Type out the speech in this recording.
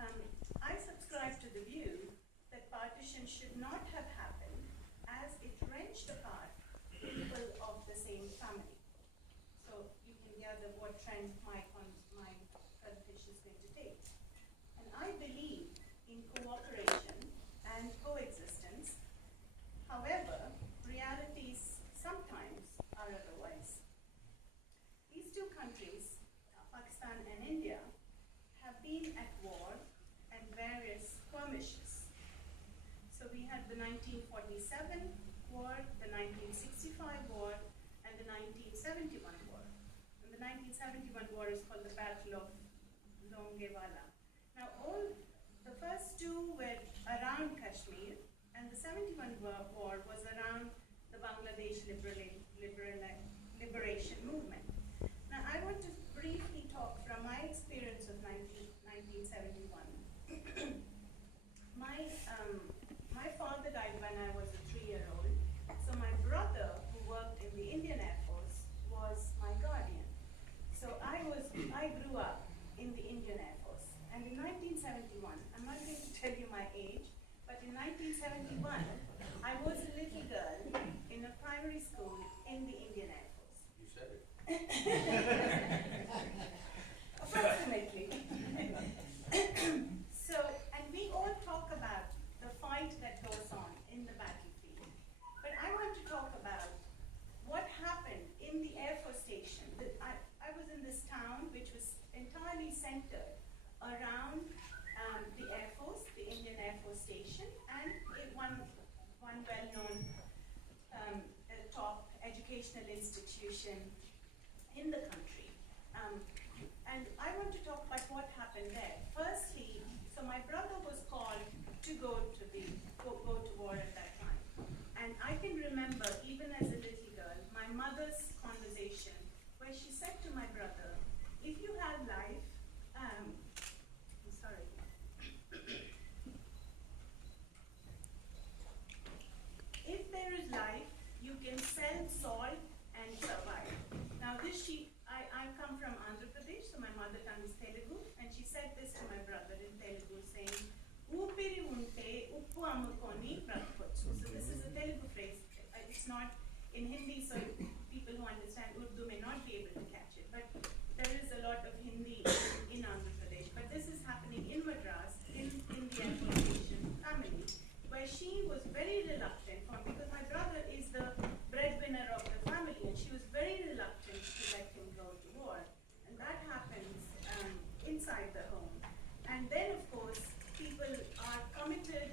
I subscribe to the view that partition should not have happened as it wrenched apart people of the same family. So you can gather what trend my presentation is going to take. And I believe in cooperation and coexistence. However, realities sometimes are otherwise. These two countries, Pakistan and India, have been at war and various skirmishes. So we had the 1947 war, the 1965 war, and the 1971 war. And the 1971 war is called the Battle of Longewala. Now, the first two were around Kashmir, and the 71 war was around the Bangladesh liberation movement. Now, I want to briefly talk from my experience of 1971. My father died when I was a 3-year-old, so my brother, who worked in the Indian Air Force, was my guardian. So I grew up in the Indian Air Force. And in 1971, I'm not going to tell you my age, but in 1971, I was a little girl in a primary school in the Indian Air Force. You said it. Approximately. So, and we all talk about the fight that goes on in the battlefield. But I want to talk about what happened in the Air Force station. I was in this town which was entirely centered around the Air Force, the Indian Air Force Station, and one well-known top educational institution in the country. And I want to talk about what happened there. Firstly, so my brother was called to go to war at that time. And I can remember, even as a little girl, my mother's conversation where she said to my brother, if you have life, I'm sorry. If there is life, you can sell salt and survive. Now I come from Andhra Pradesh, so my mother tongue is Telugu, and she said this to my brother in Telugu, saying, "Upiri unte uppu ammukoni bratakochu." So this is a Telugu phrase. It's not in Hindi, so people who understand Urdu may not be able to catch it. But there is a lot of Hindi in Andhra Pradesh. But this is happening in Madras, in the Air Force Station family, where she was very reluctant, because my brother is the breadwinner of the family, and she was very reluctant to let him go to war. And that happens inside the home. And then, of course, people are committed